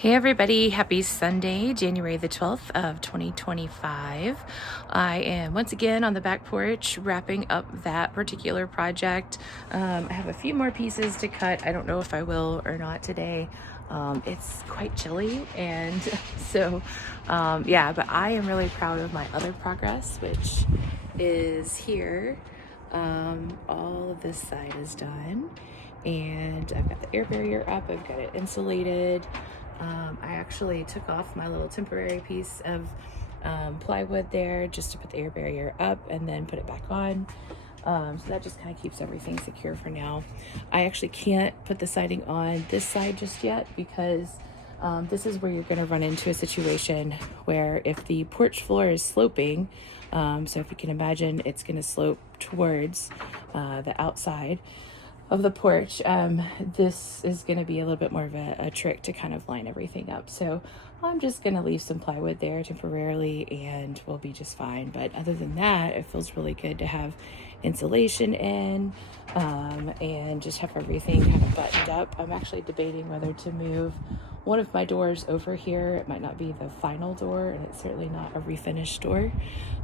Hey everybody, happy Sunday, January the 12th of 2025. I am once again on the back porch wrapping up that particular project. I have a few more pieces to cut. I don't know if I will or not today. It's quite chilly and yeah, but I am really proud of my other progress, which is here. All of this side is done and I've got the air barrier up, I've got it insulated. I actually took off my little temporary piece of plywood there just to put the air barrier up and then put it back on. So that just kind of keeps everything secure for now. I actually can't put the siding on this side just yet because this is where you're going to run into a situation where if the porch floor is sloping, so if you can imagine, it's going to slope towards the outside of the porch, this is going to be a little bit more of a trick to kind of line everything up. So I'm just going to leave some plywood there temporarily and we'll be just fine. But other than that, it feels really good to have insulation in and just have everything kind of buttoned up. I'm actually debating whether to move one of my doors over here. It might not be the final door and it's certainly not a refinished door,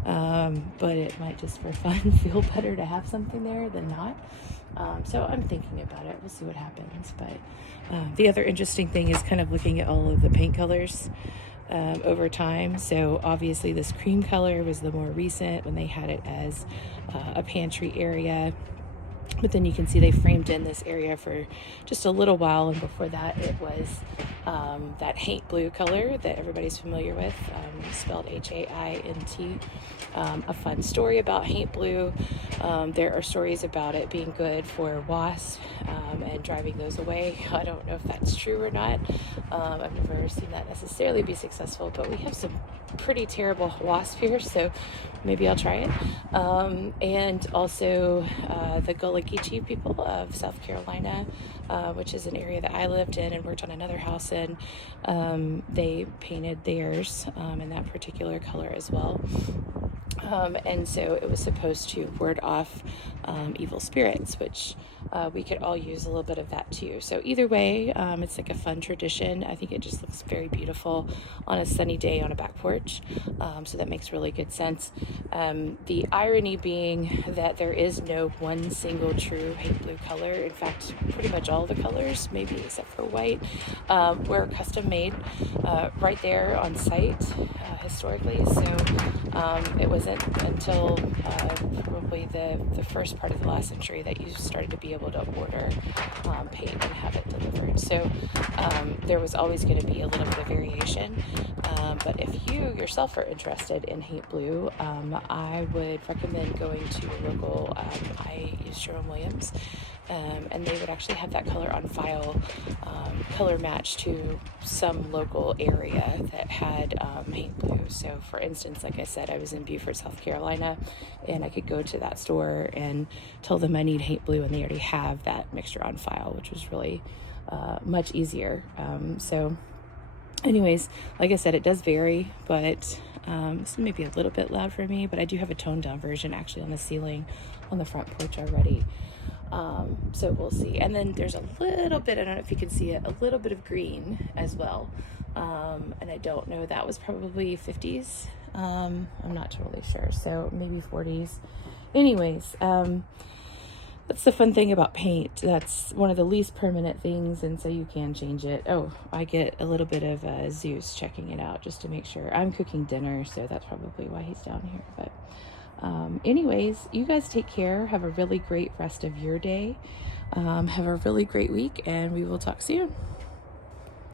but it might just for fun feel better to have something there than not. So I'm thinking about it. We'll see what happens. But the other interesting thing is kind of looking at all of the paint colors over time. So obviously this cream color was the more recent when they had it as a pantry area. But then you can see they framed in this area for just a little while, and before that it was that haint blue color that everybody's familiar with, spelled H-A-I-N-T. A fun story about haint blue. There are stories about it being good for wasps and driving those away. I don't know if that's true or not. I've never seen that necessarily be successful, but we have some pretty terrible wasp here, so maybe I'll try it. And also the Gullah Geechee people of South Carolina, which is an area that I lived in and worked on another house in, they painted theirs in that particular color as well. And so it was supposed to ward off evil spirits, which we could all use a little bit of that too. So either way, it's like a fun tradition. I think it just looks very beautiful on a sunny day on a back porch. So that makes really good sense. The irony being that there is no one single true haint blue color. In fact, pretty much all the colors, maybe except for white, were custom made right there on site historically. So it wasn't until probably the first part of the last century that you started to be able to order paint and have it delivered. So there was always going to be a little bit of variation. But if you yourself are interested in haint blue, I would recommend going to a local, I use Sherwin-Williams, and they would actually have that color on file, color match to some local area that had haint blue. So for instance, like I said, I was in Beaufort, South Carolina, and I could go to that store and tell them I need haint blue, and they already have that mixture on file, which was really much easier. So anyways, like I said, it does vary, but this may be a little bit loud for me, but I do have a toned down version actually on the ceiling on the front porch already. So we'll see. And then there's a little bit, I don't know if you can see it, a little bit of green as well. And I don't know, that was probably 50s. I'm not totally sure. So maybe 40s. Anyways, that's the fun thing about paint. That's one of the least permanent things, and so you can change it. Oh, I get a little bit of Zeus checking it out just to make sure. I'm cooking dinner, so that's probably why he's down here. But anyways, you guys take care. Have a really great rest of your day. Have a really great week, and we will talk soon.